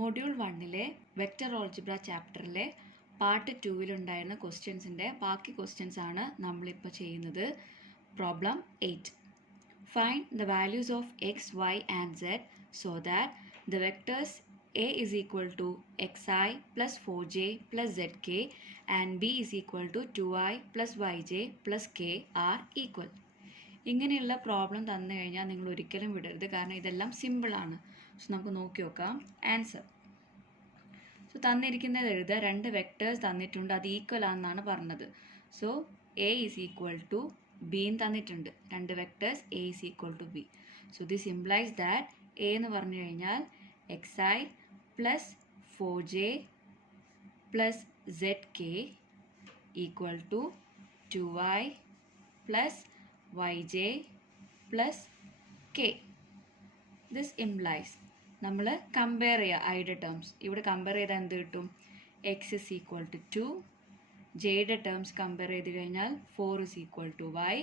Module 1-ലെ vector algebra ചാപ്റ്ററിലെ part 2-ലുണ്ടായിരുന്ന ക്വസ്റ്റ്യൻസിൻ്റെ ബാക്കി questions ആണ് നമ്മളിപ്പോൾ ചെയ്യുന്നത്. Problem 8. Find the values of x, y and z so that the vectors a is equal to xi plus 4j plus zk and b is equal to 2i plus yj plus k are equal. ഇങ്ങനെയുള്ള problem തന്നു കഴിഞ്ഞാൽ നിങ്ങൾ ഒരിക്കലും വിടരുത്, കാരണം ഇതെല്ലാം സിമ്പിളാണ്. So നമുക്ക് നോക്കി നോക്കാം ആൻസർ. സോ തന്നിരിക്കുന്നത് എഴുതുക. രണ്ട് വെക്ടേഴ്സ് തന്നിട്ടുണ്ട്, അത് ഈക്വൽ ആണെന്നാണ് പറഞ്ഞത്. So A is equal to ബിയും തന്നിട്ടുണ്ട്. രണ്ട് vectors A is equal to B. So this implies that A എന്ന് പറഞ്ഞു കഴിഞ്ഞാൽ xi plus 4j plus zk equal to 2i plus yj plus k. This implies നമ്മൾ compare ചെയ്യുക ഐയുടെ terms. ഇവിടെ കമ്പയർ ചെയ്താൽ എന്ത് കിട്ടും? എക്സ് ഇസ് ഈക്വൽ ടു 2, ജെയുടെ ടേംസ് കമ്പയർ ചെയ്ത് കഴിഞ്ഞാൽ 4 ഇസ് ഈക്വൽ ടു y,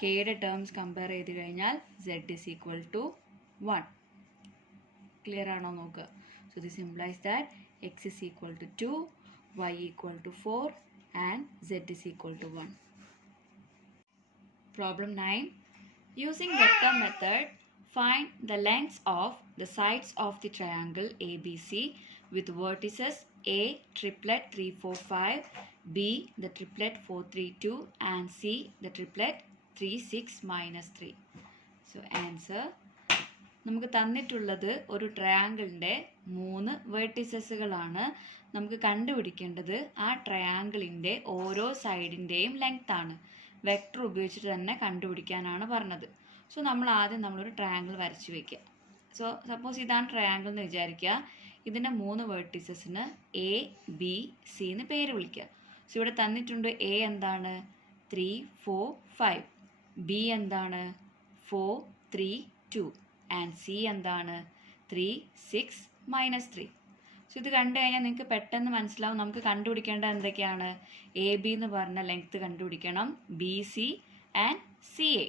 കെയുടെ ടേംസ് കമ്പയർ ചെയ്ത് കഴിഞ്ഞാൽ z is equal to 1. Clear ആണോ നോക്കുക? So this implies that X is equal to 2, y equal to 4 and z is equal to 1. Problem 9. Using vector method, find the lengths of the sides of the triangle ABC with vertices A triplet 3 4 5, B the triplet 4 3 2 and C the triplet 3 6 minus 3. So answer, നമുക്ക് തന്നിട്ടുള്ളത് ഒരു ട്രയാങ്കിളിൻ്റെ 3 വെർട്ടിസസുകളാണ്. നമുക്ക് കണ്ടുപിടിക്കേണ്ടത് ആ ട്രയാങ്കിളിൻ്റെ ഓരോ സൈഡിൻ്റെയും length ആണ്. Vector ഉപയോഗിച്ചിട്ട് തന്നെ കണ്ടുപിടിക്കാനാണ് പറഞ്ഞത്. സോ നമ്മളൊരു ട്രയാങ്കിൾ വരച്ച് വയ്ക്കുക. സോ സപ്പോസ് ഇതാണ് ട്രയാങ്കിൾ എന്ന് വിചാരിക്കുക. ഇതിൻ്റെ 3 വെർട്ടിസസിന് എ ബി സി എന്ന് പേര് വിളിക്കുക. സോ ഇവിടെ തന്നിട്ടുണ്ട് എ എന്താണ് 3 4 5, ബി എന്താണ് 4 3 2 ആൻഡ് സി എന്താണ് 3 6 മൈനസ് 3. സോ ഇത് കണ്ടു കഴിഞ്ഞാൽ നിങ്ങൾക്ക് പെട്ടെന്ന് മനസ്സിലാവും നമുക്ക് കണ്ടുപിടിക്കേണ്ടത് എന്തൊക്കെയാണ്. എ ബി എന്ന് പറഞ്ഞ ലെങ്ത് കണ്ടുപിടിക്കണം, B C and C A.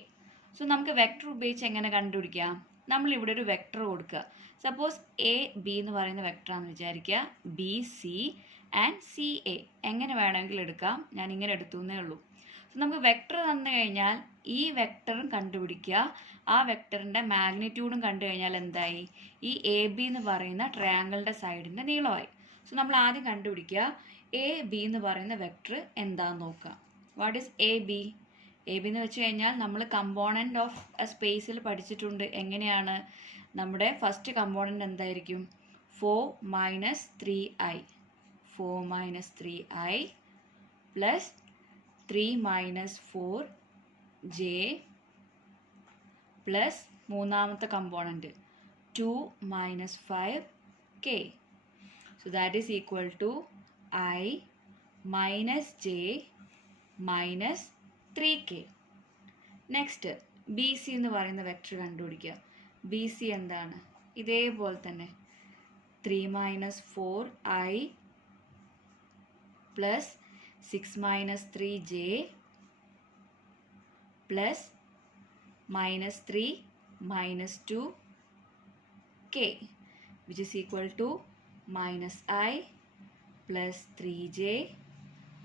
So നമുക്ക് വെക്ടർ ഉപയോഗിച്ച് എങ്ങനെ കണ്ടുപിടിക്കാം? നമ്മളിവിടെ ഒരു വെക്ടർ കൊടുക്കുക. സപ്പോസ് എ ബി എന്ന് പറയുന്ന വെക്ടറാണെന്ന് വിചാരിക്കുക. B C and C A എങ്ങനെ വേണമെങ്കിലും എടുക്കാം, ഞാൻ ഇങ്ങനെ എടുത്തു എന്നേ ഉള്ളൂ. സോ നമുക്ക് വെക്ടർ തന്നു കഴിഞ്ഞാൽ ഈ വെക്ടറും കണ്ടുപിടിക്കുക, ആ വെക്ടറിൻ്റെ മാഗ്നിറ്റ്യൂഡും കണ്ടു കഴിഞ്ഞാൽ എന്തായി? ഈ എ ബി എന്ന് പറയുന്ന ട്രയാങ്കിളിൻ്റെ സൈഡിൻ്റെ നീളമായി. സോ നമ്മൾ ആദ്യം കണ്ടുപിടിക്കുക എ ബി എന്ന് പറയുന്ന വെക്ടർ എന്താണെന്ന് നോക്കുക. What is A B? A B എന്ന് വെച്ച് കഴിഞ്ഞാൽ നമ്മൾ കമ്പോണൻറ്റ് ഓഫ് എ സ്പേസിൽ പഠിച്ചിട്ടുണ്ട്. എങ്ങനെയാണ്? നമ്മുടെ ഫസ്റ്റ് കമ്പോണൻറ്റ് എന്തായിരിക്കും? 4 minus 3i, 4 minus 3i plus 3 minus 4j plus മൂന്നാമത്തെ component 2 minus 5k. So that is equal to i minus j minus 3k. Next B C എന്ന് പറയുന്ന വെക്ടർ കണ്ടുപിടിക്കുക. ബി സി എന്താണ്? ഇതേപോലെ തന്നെ 3 minus 4i plus 6 minus 3j plus minus 3 minus 2k which is equal to minus i plus 3j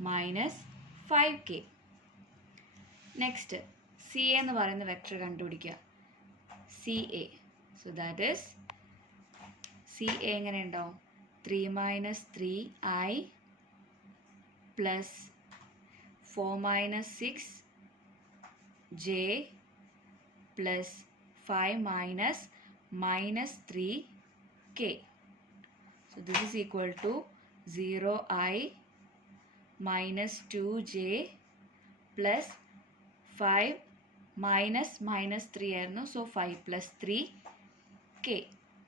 minus 5k. Next C A എന്ന് പറയുന്ന vector കണ്ടുപിടിക്കുക. C A. So that is C A എങ്ങനെ ഉണ്ടാവും? 3 minus 3i plus 4 minus 6j plus 5 minus minus 3k. So this is equal to 0i minus 2j plus 5 minus minus 3 ആയിരുന്നു. So 5 plus 3k.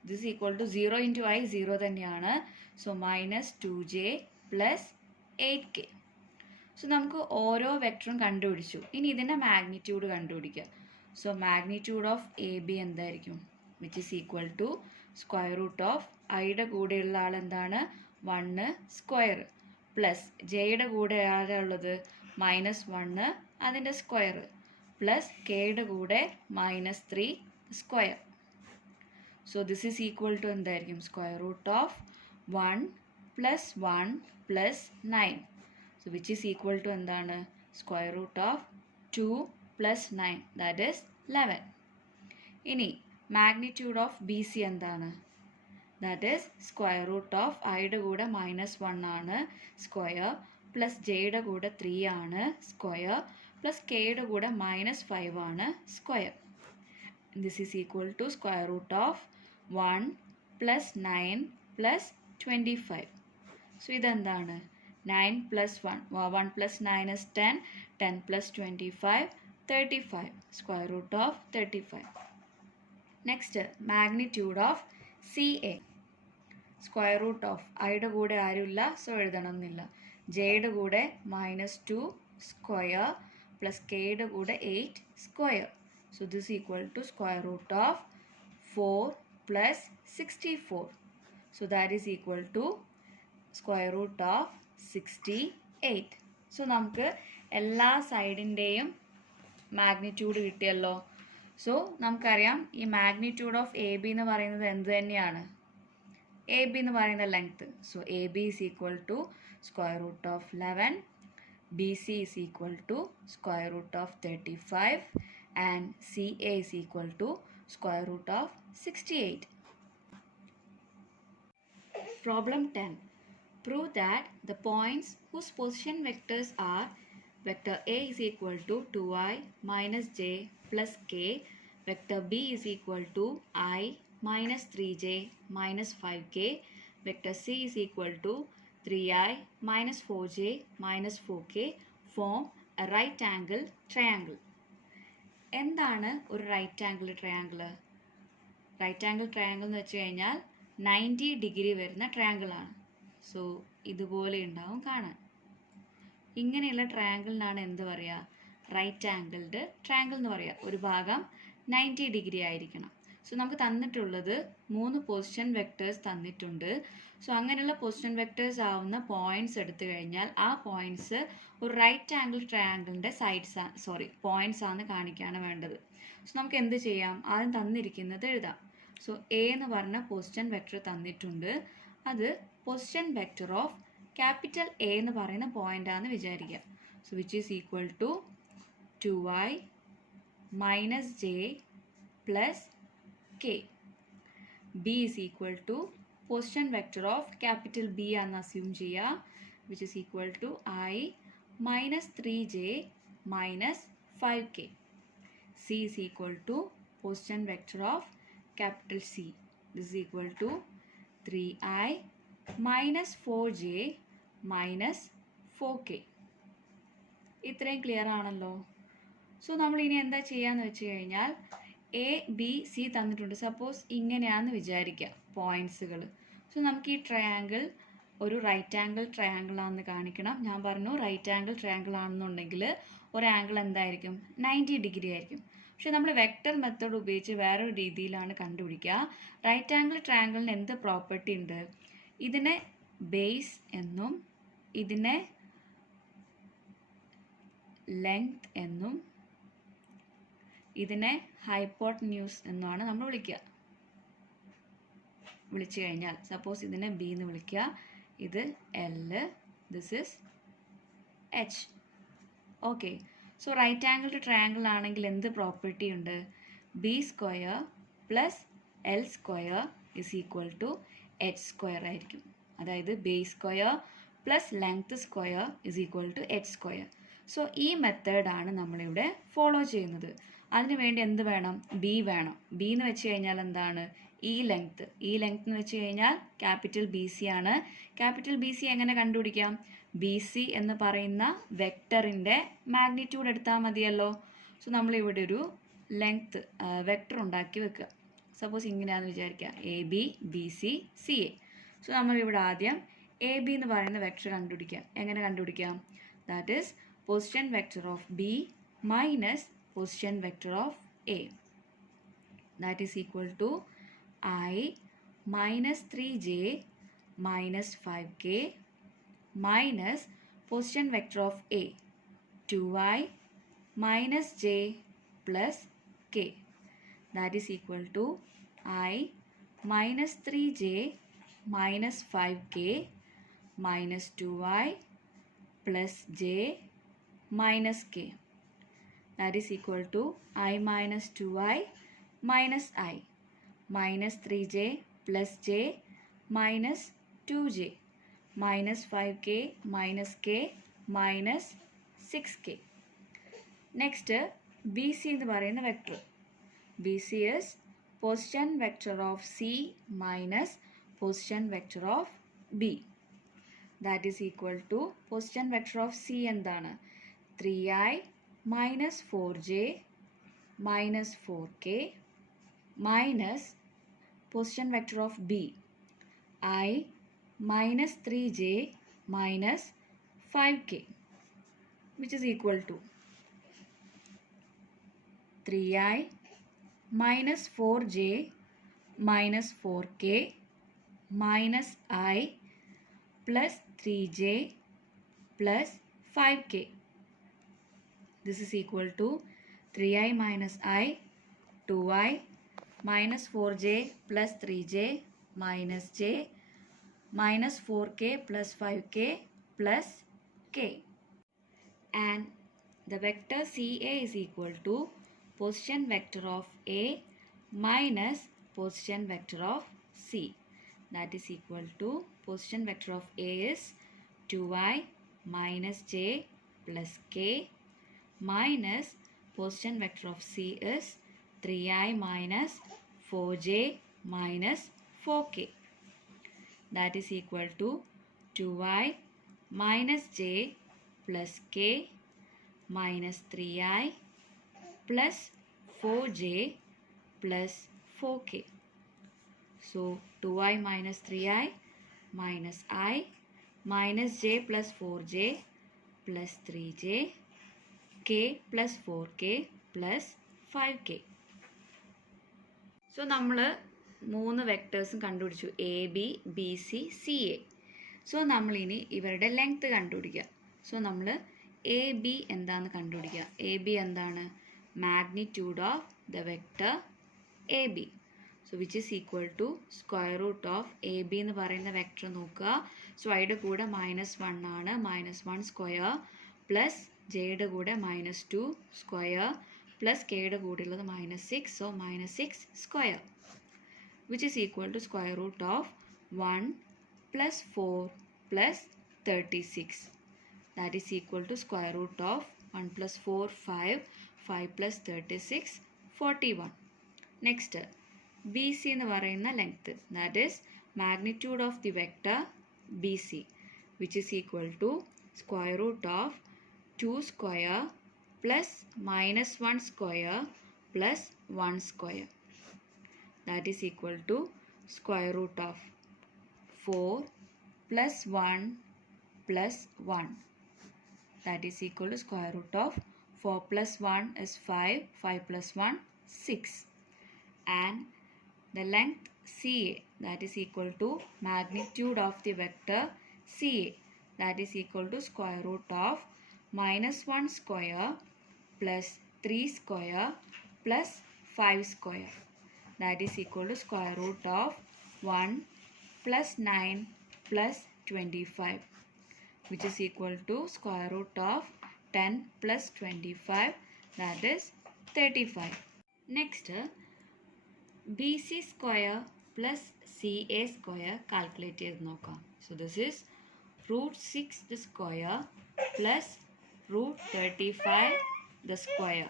This is equal to 0 into i 0 തന്നെയാണ്. So minus 2j plus 8k. So നമുക്ക് ഓരോ വെക്ടറും കണ്ടുപിടിച്ചു. ഇനി ഇതിൻ്റെ magnitude കണ്ടുപിടിക്കുക. So magnitude of A B എന്തായിരിക്കും? Which is equal to square root of ഐയുടെ കൂടെയുള്ള ആൾ എന്താണ്? 1 സ്ക്വയർ പ്ലസ് ജെയുടെ കൂടെ ആളുള്ളത് മൈനസ് 1 അതിൻ്റെ സ്ക്വയർ പ്ലസ് കെയുടെ കൂടെ minus 3 square. So this is equal to എന്തായിരിക്കും square root of 1 plus 1 plus 9. So which is equal to എന്താണ് square root of 2 plus 9, that is 11. ഇനി magnitude of BC എന്താണ്? That is square root of iയുടെ കൂടെ -1 ആണ് square plus ജെയുടെ കൂടെ 3 ആണ് square plus കെയുടെ കൂടെ -5 ആണ് square. This is equal to square root of 1 plus 9 plus 25. So ഇതെന്താണ് 9 plus 1, 1 plus 9 is 10, 10 plus 25, 35, square root of 35. Next, magnitude of CA. Square root of iയുടെ കൂടെ ആരുമില്ല, സോ എഴുതണമെന്നില്ല. ജെയുടെ കൂടെ -2 സ്ക്വയർ പ്ലസ് കെയുടെ കൂടെ 8 square. So this is equal to square root of 4 plus 64. So that is equal to square root of 68. So നമുക്ക് എല്ലാ സൈഡിൻ്റെയും magnitude കിട്ടിയല്ലോ. So നമുക്കറിയാം ഈ മാഗ്നിറ്റ്യൂഡ് ഓഫ് എ ബി എന്ന് പറയുന്നത് എന്ത് തന്നെയാണ്? എ ബി എന്ന് പറയുന്ന length. So A B is equal to square root of 11, B C is equal to square root of 35 and CA is equal to square root of 68. Problem 10. Prove that the points whose position vectors are vector A is equal to 2i minus j plus k, vector B is equal to I minus 3j minus 5k, vector C is equal to 3i minus 4j minus 4k form a right angle triangle. എന്താണ് ഒരു right angle triangle? Right angle triangle എന്ന് വെച്ച് കഴിഞ്ഞാൽ 90 degree വരുന്ന ട്രയാങ്കിളാണ്. So ഇതുപോലെ ഉണ്ടാവും കാണാൻ. ഇങ്ങനെയുള്ള ട്രയാങ്കിളിനാണ് എന്ത് പറയുക? റൈറ്റ് ആംഗിൾഡ് ട്രയാങ്കിൾ എന്ന് പറയുക. ഒരു ഭാഗം 90 ഡിഗ്രി ആയിരിക്കണം. സോ നമുക്ക് തന്നിട്ടുള്ളത് 3 പൊസിഷൻ വെക്ടേഴ്സ് തന്നിട്ടുണ്ട്. സോ അങ്ങനെയുള്ള പൊസിഷൻ വെക്ടേഴ്സ് ആവുന്ന പോയിന്റ്സ് എടുത്തു കഴിഞ്ഞാൽ ആ പോയിന്റ്സ് ഒരു റൈറ്റ് ആംഗിൾ ട്രയാങ്കിളിൻ്റെ പോയിന്റ്സ് ആണ് കാണിക്കുകയാണ് വേണ്ടത്. സോ നമുക്ക് എന്ത് ചെയ്യാം? ആദ്യം തന്നിരിക്കുന്നത് എഴുതാം. സോ എ എന്ന് പറഞ്ഞ പൊസിഷൻ വെക്ടർ തന്നിട്ടുണ്ട്. അത് position vector of capital A എന്ന് പറയുന്ന പോയിന്റ് ആണെന്ന് വിചാരിക്കുക. So which is equal to 2i minus j plus k. B is equal to position vector of capital B ആണെന്ന് assume ചെയ്യുക, which is equal to I minus 3j minus 5k. C is equal to position vector of capital C. This is equal to 3i minus 4j minus 4k. ഇത്രയും clear ആണല്ലോ. So നമ്മൾ ഇനി എന്താ ചെയ്യാന്ന് വെച്ച് കഴിഞ്ഞാൽ എ ബി സി തന്നിട്ടുണ്ട്. Suppose ഇങ്ങനെയാണെന്ന് വിചാരിക്കുക പോയിന്റ്സുകൾ. സോ നമുക്ക് ഈ ട്രയാങ്കിൾ ഒരു റൈറ്റ് ആംഗിൾ ട്രയാങ്കിൾ ആണെന്ന് കാണിക്കണം. ഞാൻ പറഞ്ഞു റൈറ്റ് ആംഗിൾ ട്രയാങ്കിൾ ആണെന്നുണ്ടെങ്കിൽ ഒരു ആംഗിൾ എന്തായിരിക്കും? 90 ഡിഗ്രി ആയിരിക്കും. പക്ഷെ നമ്മൾ വെക്റ്റർ മെത്തേഡ് ഉപയോഗിച്ച് വേറൊരു രീതിയിലാണ് കണ്ടുപിടിക്കുക. റൈറ്റ് ആംഗിൾ ട്രയാങ്കിളിന് എന്ത് പ്രോപ്പർട്ടി ഉണ്ട്? ഇതിനെ ബേസ് എന്നും ഇതിനെ ലെങ്ത് എന്നും ഇതിനെ ഹൈപ്പോട്ടന്യൂസ് എന്നാണ് നമ്മൾ വിളിച്ചു കഴിഞ്ഞാൽ സപ്പോസ് ഇതിനെ ബി എന്ന് വിളിക്കുക, ഇത് L, this is H. Okay. So right angle triangle ആണെങ്കിൽ എന്ത് പ്രോപ്പർട്ടി ഉണ്ട്? B square plus L square is equal to H square ആയിരിക്കും. അതായത് base square plus length square is equal to H square. So ഈ മെത്തേഡാണ് നമ്മളിവിടെ follow ചെയ്യുന്നത്. അതിനുവേണ്ടി എന്ത് വേണം? ബി വേണം. ബി എന്ന് വെച്ച് കഴിഞ്ഞാൽ എന്താണ്? ഈ ലെങ്ത് എന്ന് വെച്ച് കഴിഞ്ഞാൽ ക്യാപിറ്റൽ ബി സി ആണ്. ക്യാപിറ്റൽ ബി സി എങ്ങനെ കണ്ടുപിടിക്കാം? ബി സി എന്ന് പറയുന്ന വെക്ടറിൻ്റെ മാഗ്നിറ്റ്യൂഡ് എടുത്താൽ മതിയല്ലോ. സോ നമ്മളിവിടെ ഒരു ലെങ്ത് വെക്ടർ ഉണ്ടാക്കി വെക്കുക. സപ്പോസ് ഇങ്ങനെയാണെന്ന് വിചാരിക്കുക, A B B C C A. So നമ്മളിവിടെ ആദ്യം എ ബി എന്ന് പറയുന്ന വെക്ടർ കണ്ടുപിടിക്കാം. എങ്ങനെ കണ്ടുപിടിക്കാം? That is position vector of B minus position vector of A. That is equal to I minus 3j minus 5k minus position vector of A 2i minus j plus k. That is equal to I minus 3j minus 5k minus 2i plus j minus k. That is equal to I minus 2i minus I minus 3j plus j minus 2j minus 5k minus k minus 6k. Next, BC എന്ന് പറയുന്ന vector. BC is position vector of C minus position vector of B. That is equal to position vector of C എന്താണ്? 3i minus 4j minus 4k minus position vector of B I minus 3j minus 5k, which is equal to 3i minus 4j minus 4k minus I plus 3j plus 5k. This is equal to 3i minus I, 2i minus 4j plus 3j minus j minus 4k plus 5k plus k. And the vector CA is equal to position vector of A minus position vector of C. That is equal to position vector of A is 2i minus j plus k minus position vector of C is 3i minus 4j minus 4k. That is equal to 2i minus j plus k minus 3i plus 4j plus 4k. So 2i minus 3i minus I minus j plus 4j plus 3j k plus 4k plus 5k. So നമ്മൾ 3 വെക്ടേഴ്സും കണ്ടുപിടിച്ചു, A B B C C A. So നമ്മളിനി ഇവരുടെ length കണ്ടുപിടിക്കുക. So നമ്മൾ A B എന്താണെന്ന് കണ്ടുപിടിക്കുക. A B എന്താണ്? Magnitude of the vector A B. So which is equal to square root of A B എന്ന് പറയുന്ന വെക്ടർ നോക്കുക. സോ ഐയുടെ കൂടെ -1 ആണ്, -1 സ്ക്വയർ പ്ലസ് ജെയുടെ കൂടെ -2 സ്ക്വയർ പ്ലസ് കെയുടെ കൂടെ ഉള്ളത് -6. So -6 square which is equal to square root of 1 plus 4 plus 36. That is equal to square root of 1 plus 4, 5, 5 plus 36, 41. Next, BC എന്ന് പറയുന്ന length, that is magnitude of the vector BC, which is equal to square root of 2 square plus -1 square plus 1 square. That is equal to square root of 4 plus 1 plus 1. That is equal to square root of 4 plus 1 is 5, 5 plus 1, 6. And the length CA, that is equal to magnitude of the vector CA, that is equal to square root of -1 square plus 3 square plus 5 square. That is equal to square root of 1 plus 9 plus 25, which is equal to square root of 10 plus 25, that is 35. Next, BC square plus CA square calculate ചെയ്ത് നോക്കാം. So this is √6 the square plus √35 the square,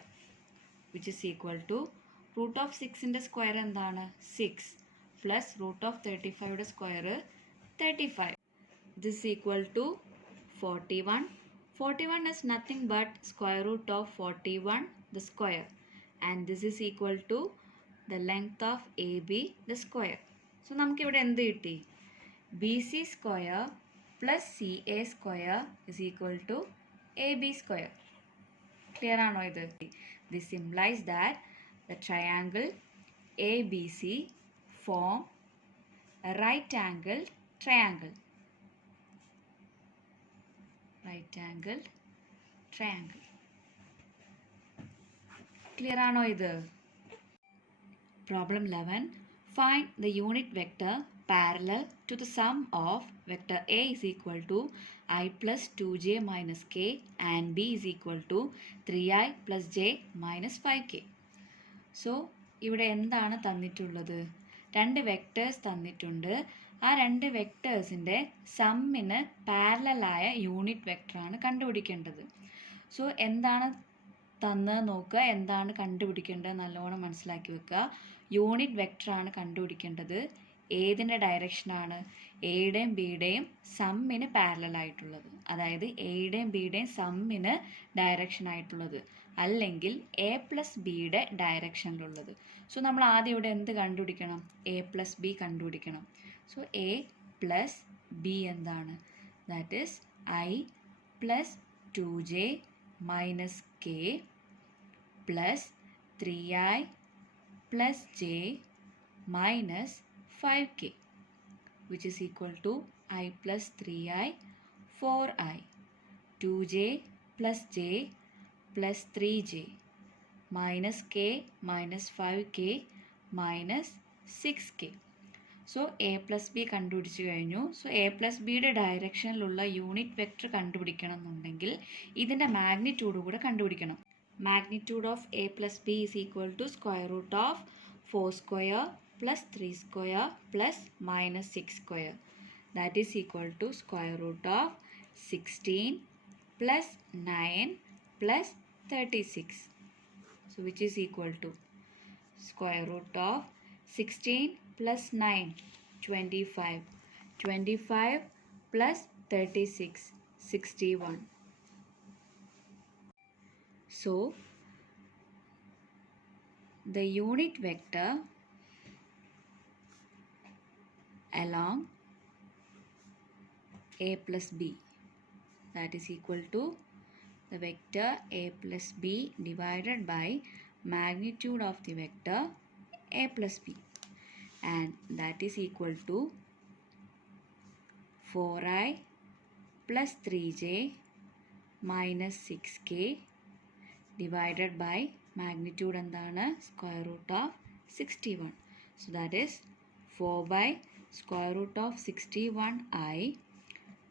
which is equal to root of 6ന്റെ square എന്താണ്? 6 plus root of 35യുടെ square 35. This is equal to 41. 41 is nothing but square root of 41 the square, and this is equal to the length of AB the square. So നമുക്ക് ഇവിടെ എന്ത് കിട്ടി? BC square plus CA square is equal to AB square. Clear ആണോ ഇത്? This implies that the triangle ABC form a right angled triangle. Right angled triangle. Clear ആണോ ഇത്? Problem 11. Find the unit vector parallel to the sum of vector A is equal to I plus 2j minus k and B is equal to 3i plus j minus 5k. So ഇവിടെ എന്താണ് തന്നിട്ടുള്ളത്? രണ്ട് vectors തന്നിട്ടുണ്ട്. ആ രണ്ട് വെക്ടേഴ്സിൻ്റെ സമ്മിന് പാരലലായ unit വെക്ടറാണ് കണ്ടുപിടിക്കേണ്ടത്. So എന്താണ് തന്നത് നോക്കുക, എന്താണ് കണ്ടുപിടിക്കേണ്ടത് നല്ലോണം മനസ്സിലാക്കി വെക്കുക. യൂണിറ്റ് വെക്ടറാണ് കണ്ടുപിടിക്കേണ്ടത്. ഏതിൻ്റെ ഡയറക്ഷനാണ്? എയുടെയും ബിയുടെയും സമ്മിന് പാരലലായിട്ടുള്ളത്, അതായത് എയുടെയും ബിയുടെയും സമ്മിന് ഡയറക്ഷൻ ആയിട്ടുള്ളത്, അല്ലെങ്കിൽ എ പ്ലസ് ബിയുടെ ഡയറക്ഷനിലുള്ളത്. സോ നമ്മൾ ആദ്യം ഇവിടെ എന്ത് കണ്ടുപിടിക്കണം? എ പ്ലസ് ബി കണ്ടുപിടിക്കണം. സോ എ പ്ലസ് ബി എന്താണ്? That is I plus 2j minus K plus 3i plus j minus 5k, which is equal to I plus 3i 4i, 2j plus j plus 3j minus k minus 5k minus 6k. So A plus B കണ്ടുപിടിച്ച് കഴിഞ്ഞു. So A plus ബിയുടെ ഡയറക്ഷനിലുള്ള unit vector കണ്ടുപിടിക്കണം എന്നുണ്ടെങ്കിൽ ഇതിൻ്റെ magnitude കൂടെ കണ്ടുപിടിക്കണം. Magnitude of a plus b is equal to square root of 4 square plus 3 square plus minus 6 square. That is equal to square root of 16 plus 9 plus 36. So which is equal to square root of 16 plus 9, 25. 25 plus 36, 61. So, the unit vector along a plus b, that is equal to the vector a plus b divided by magnitude of the vector a plus b, and that is equal to 4i plus 3j minus 6k divided by magnitude എന്താണ്? square root of 61. So that is 4 by square root of 61i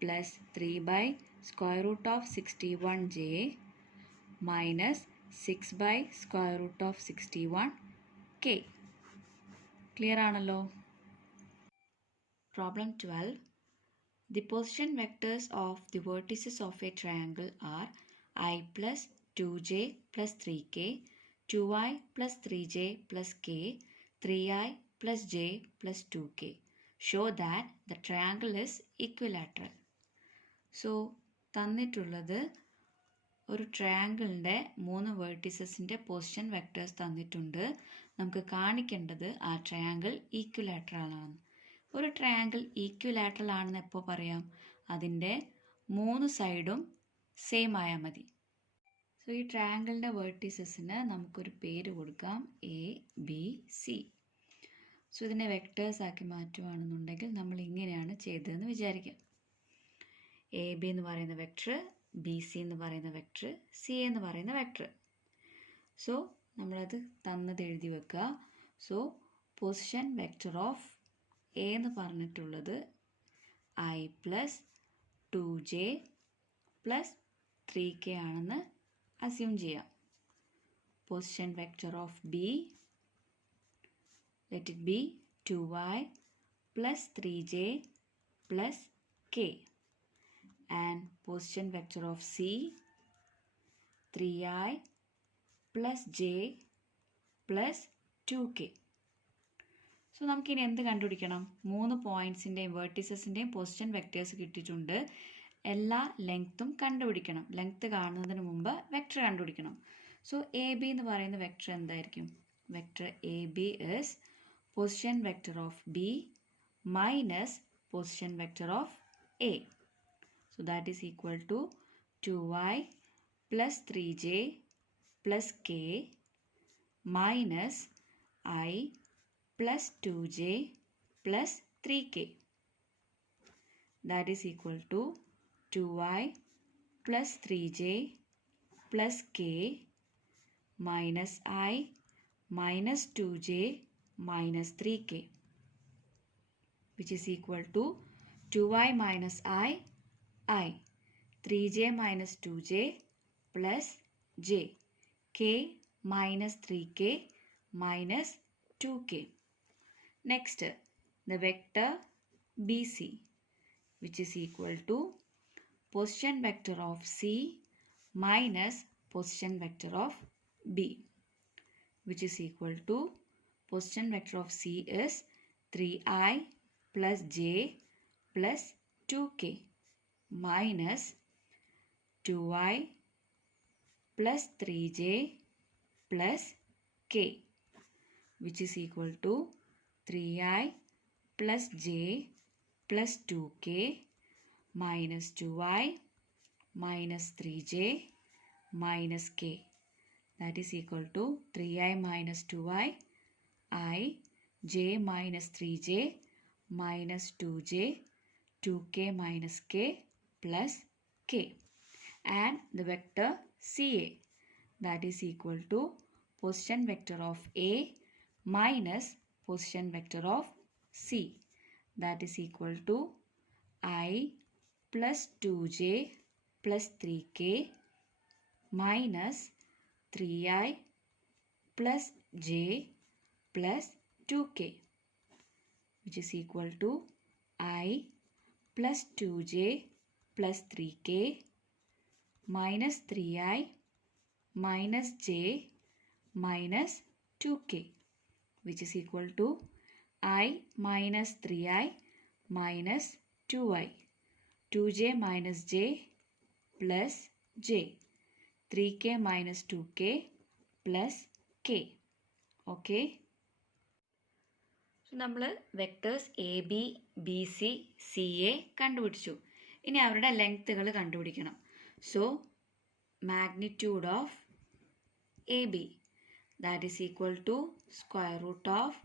plus 3 by square root of 61j minus 6 by square root of 61k. Clear ആണല്ലോ? Problem 12. The position vectors of the vertices of a triangle are I plus 2j plus 3k, 2i plus 3j plus k, 3i plus j plus 2k. Show that the triangle is equilateral. So, തന്നിട്ടുള്ളത് ഒരു ട്രയാങ്കിളിൻ്റെ 3 വേർട്ടിസസിൻ്റെ position vectors തന്നിട്ടുണ്ട്. നമുക്ക് കാണിക്കേണ്ടത് ആ triangle ഈക്വിലാറ്ററൽ ആണ്. ഒരു triangle ഈക്വിലാറ്ററൽ ആണെന്ന് എപ്പോൾ പറയാം? അതിൻ്റെ 3 സൈഡും സെയിം ആയാൽ മതി. സോ ഈ ട്രയാങ്കിളിൻ്റെ വേർട്ടിസസിന് നമുക്കൊരു പേര് കൊടുക്കാം, എ ബി സി. സോ ഇതിനെ വെക്ടേഴ്സ് ആക്കി മാറ്റുകയാണെന്നുണ്ടെങ്കിൽ നമ്മൾ ഇങ്ങനെയാണ് ചെയ്തതെന്ന് വിചാരിക്കാം. എ ബി എന്ന് പറയുന്ന വെക്ടർ, ബി സി എന്ന് പറയുന്ന വെക്ടർ, സി എന്ന് പറയുന്ന വെക്ടർ. സോ നമ്മളത് തന്നത് എഴുതി വെക്കുക. So position vector of A എന്ന് പറഞ്ഞിട്ടുള്ളത് I plus 2j plus 3k ആണെന്ന് അസ്യൂം ചെയ്യാം. Position vector of B, let it be 2i plus 3j plus k, and position vector of c 3i plus j plus 2k. So നമുക്കിനി എന്ത് കണ്ടുപിടിക്കണം? 3 പോയിൻറ്റ്സിൻ്റെയും വേർട്ടിസസിൻ്റെയും position vectors കിട്ടിയിട്ടുണ്ട്. എല്ലാ ലെങ്ത്തും കണ്ടുപിടിക്കണം. Length കാണുന്നതിന് മുമ്പ് വെക്ടർ കണ്ടുപിടിക്കണം. സോ എ ബി എന്ന് പറയുന്ന വെക്ടർ എന്തായിരിക്കും? Vector A B is position vector of B minus position vector of A. So that is equal to 2i plus 3j plus k minus I plus 2j plus 3k. That is equal to 2i plus 3j plus k minus I minus 2j minus 3k. which is equal to 2i minus I, 3j minus 2j plus j, k minus 3k minus 2k. Next, the vector BC, which is equal to position vector of C minus position vector of B, which is equal to position vector of C is 3i plus j plus 2k minus 2i plus 3j plus k, which is equal to 3i plus j plus 2k minus 2i minus 3j minus k, that is equal to 3i minus 2i, j minus 3j minus 2j, 2k minus k plus k, and the vector CA, that is equal to position vector of A minus position vector of C, that is equal to I plus 2j plus 3k minus 3i plus j plus 2k, which is equal to I plus 2j plus 3k minus 3i minus j minus 2k, which is equal to I minus 3i minus 2i, 2j minus j plus j, 3k minus 2k plus k. Okay. So, നമ്മൾ vectors A B B C C A കണ്ടുപിടിച്ചു. ഇനി അവരുടെ ലെങ്ത്തുകൾ കണ്ടുപിടിക്കണം. So magnitude of A B, that is equal to square root of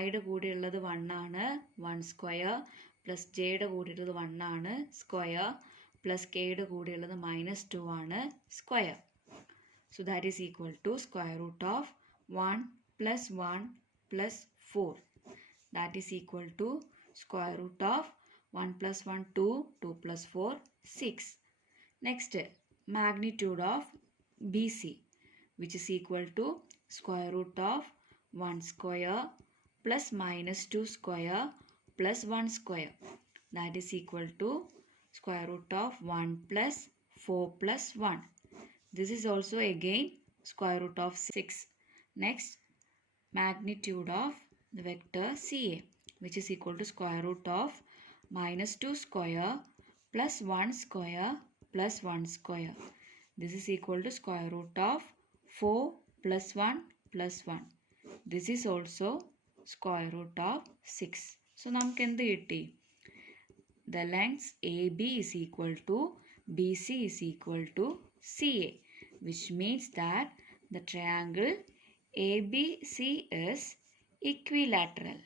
ഐയുടെ കൂടെയുള്ളത് 1 ആണ്, 1 square plus ജെയുടെ കൂടെയുള്ളത് 1 ആണ് സ്ക്വയർ പ്ലസ് കെയുടെ കൂടെയുള്ളത് -2 ആണ് square. So that is equal to square root of 1 plus 1 plus 4, that is equal to square root of 1 plus 1 2, 2 plus 4 6. Next, magnitude of BC, which is equal to square root of 1 square plus -2 square plus 1 square, that is equal to square root of 1 plus 4 plus 1. This is also again square root of 6. Next, magnitude of the vector CA, which is equal to square root of -2 square plus 1 square plus 1 square. This is equal to square root of 4 plus 1 plus 1. This is also square root of 6. So, നമുക്ക് എന്ത് കിട്ടി? The lengths AB is equal to BC is equal to CA, which means that the triangle ABC is equilateral.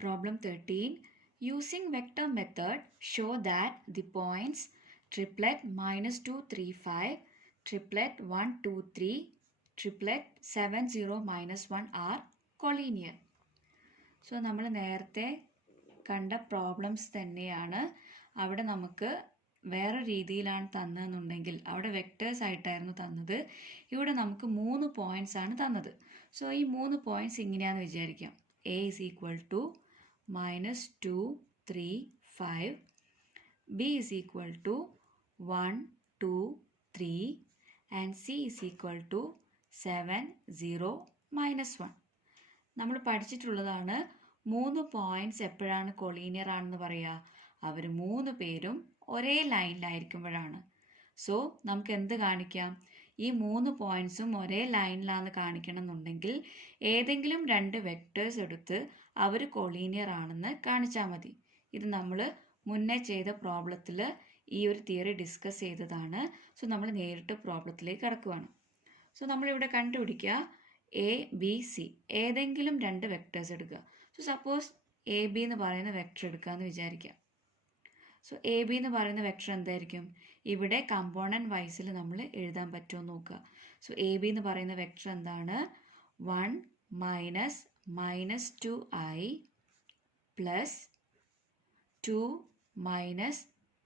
Problem 13. Using vector method, show that the points triplet -2 3 5, triplet 1 2 3, triplet 7 0 -1 are collinear. So, നമ്മൾ നേരത്തെ കണ്ട problems തന്നെയാണ്. അവിടെ നമുക്ക് വേറെ രീതിയിലാണ് തന്നതെന്നുണ്ടെങ്കിൽ അവിടെ vectors ആയിട്ടായിരുന്നു തന്നത്. ഇവിടെ നമുക്ക് 3 പോയിന്റ്സ് ആണ് തന്നത്. സോ ഈ 3 പോയിന്റ്സ് ഇങ്ങനെയാണെന്ന് വിചാരിക്കാം. A is equal to -2 3 5, B is equal to 1 2 3 and C is equal to 7 0 -1. നമ്മൾ പഠിച്ചിട്ടുള്ളതാണ് 3 പോയിന്റ്സ് എപ്പോഴാണ് കൊളീനിയർ ആണെന്ന് പറയുക? അവർ 3 പേരും ഒരേ ലൈനിലായിരിക്കുമ്പോഴാണ്. സോ നമുക്ക് എന്ത് കാണിക്കാം? ഈ 3 പോയിന്റ്സും ഒരേ ലൈനിലാണെന്ന് കാണിക്കണം എന്നുണ്ടെങ്കിൽ ഏതെങ്കിലും 2 വെക്ടേഴ്സ് എടുത്ത് അവർ കൊളീനിയർ ആണെന്ന് കാണിച്ചാൽ മതി. ഇത് നമ്മൾ മുന്നേ ചെയ്ത പ്രോബ്ലത്തിൽ ഈ ഒരു തിയറി ഡിസ്കസ് ചെയ്തതാണ്. സോ നമ്മൾ നേരിട്ട് പ്രോബ്ലത്തിലേക്ക് കടക്കുകയാണ്. സോ നമ്മളിവിടെ കണ്ടുപിടിക്കുക എ ബി സി, ഏതെങ്കിലും 2 വെക്ടേഴ്സ് എടുക്കുക. സോ സപ്പോസ് എ ബി എന്ന് പറയുന്ന വെക്ടർ എടുക്കാമെന്ന് വിചാരിക്കാം. സോ എ ബി എന്ന് പറയുന്ന വെക്ടർ എന്തായിരിക്കും? ഇവിടെ കമ്പോണൻറ്റ് വൈസിൽ നമ്മൾ എഴുതാൻ പറ്റുമോ നോക്കുക. സോ എ ബി എന്ന് പറയുന്ന വെക്ടർ എന്താണ്? 1 minus minus 2i plus 2 minus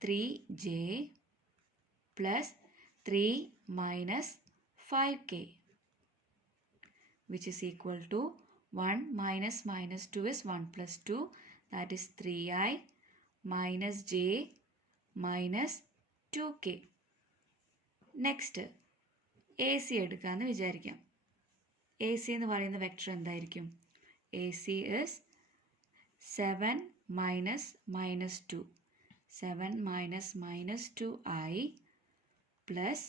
3j plus 3 minus 5k, which is equal to 1 minus minus 2 is 1 plus 2, that is 3i minus j minus 2k. Next, AC എടുക്കാമെന്ന് വിചാരിക്കാം. AC എന്ന് പറയുന്ന vector എന്തായിരിക്കും? AC is 7 minus minus 2. 7 minus minus 2i plus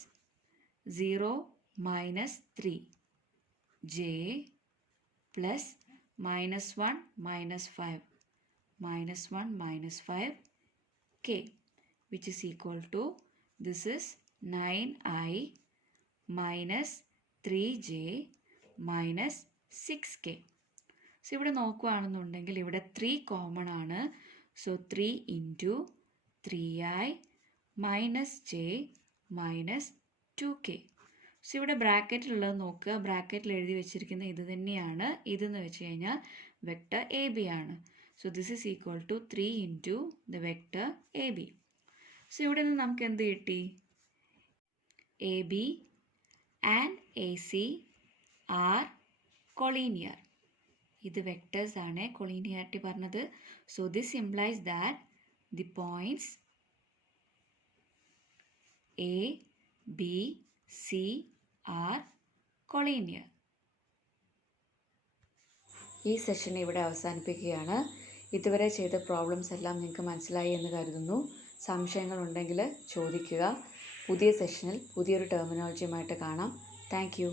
0 minus 3j plus minus 1 minus 5 minus 1 minus 5k, which is equal to, this is 9i minus 3j minus 6k. So ഇവിടെ നോക്കുകയാണെന്നുണ്ടെങ്കിൽ ഇവിടെ 3 common ആണ്. So 3 into 3i minus J minus 2k. So ഇവിടെ ബ്രാക്കറ്റിലുള്ളത് നോക്കുക. ബ്രാക്കറ്റിൽ എഴുതി വെച്ചിരിക്കുന്ന ഇത് തന്നെയാണ്. ഇതെന്ന് വെച്ച് കഴിഞ്ഞാൽ വെക്ടർ എ ബി ആണ്. So this is equal to 3 into the vector A B. So ഇവിടെ നിന്ന് നമുക്ക് എന്ത് കിട്ടി? A B and A C are collinear. ഇത് വെക്ടേഴ്സ് ആണ് കൊളീനിയാരിറ്റി പറഞ്ഞത്. So this implies that the points A B C are collinear. ഈ session ഇവിടെ അവസാനിപ്പിക്കുകയാണ്. ഇതുവരെ ചെയ്ത പ്രോബ്ലംസ് എല്ലാം നിങ്ങൾക്ക് മനസ്സിലായി എന്ന് കരുതുന്നു. സംശയങ്ങളുണ്ടെങ്കിൽ ചോദിക്കുക. പുതിയ സെഷനിൽ പുതിയൊരു ടെർമിനോളജിയുമായിട്ട് കാണാം. Thank you.